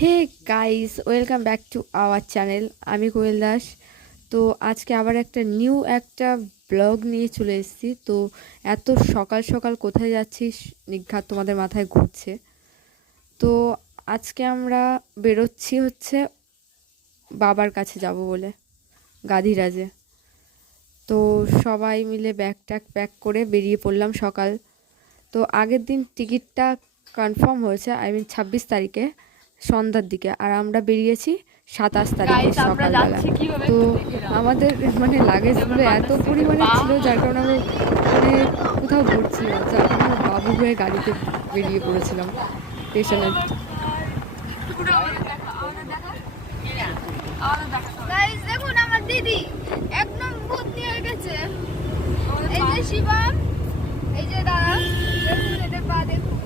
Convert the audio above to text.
Hey guys, welcome back to our channel. আমি কোয়েল দাস। তো আজকে আবার একটা ব্লগ নিয়ে চলে এসেছি। তো এত সকাল সকাল কোথায় যাচ্ছিস নিঘাত তোমাদের মাথায় ঘুরছে। তো আজকে আমরা বেরোচ্ছি হচ্ছে বাবার কাছে যাব বলে, গাধিরাজে। তো সবাই মিলে ব্যাগ ট্যাগ প্যাক করে বেরিয়ে পড়লাম সকাল। তো আগের দিন টিকিটটা কনফার্ম হয়েছে, 26 তারিখে সন্ধ্যার দিকে, আর আমরা বেরিয়েছি 27 তারিখে সকালবেলা। তো আমাদের লাগেজগুলো এত পরিমাণে ছিল, যার কারণে আমরা কোথাও ঘুরছি না, যার কারণে আমরা বাবু হয়ে গাড়িতে বেরিয়ে পড়েছিলাম স্টেশনে। দেখুন আমার দিদি একদম ভূত নিয়ে গেছে। এই যে শিবম, এই যে দাদা, দেখুন এদের পা দেখুন।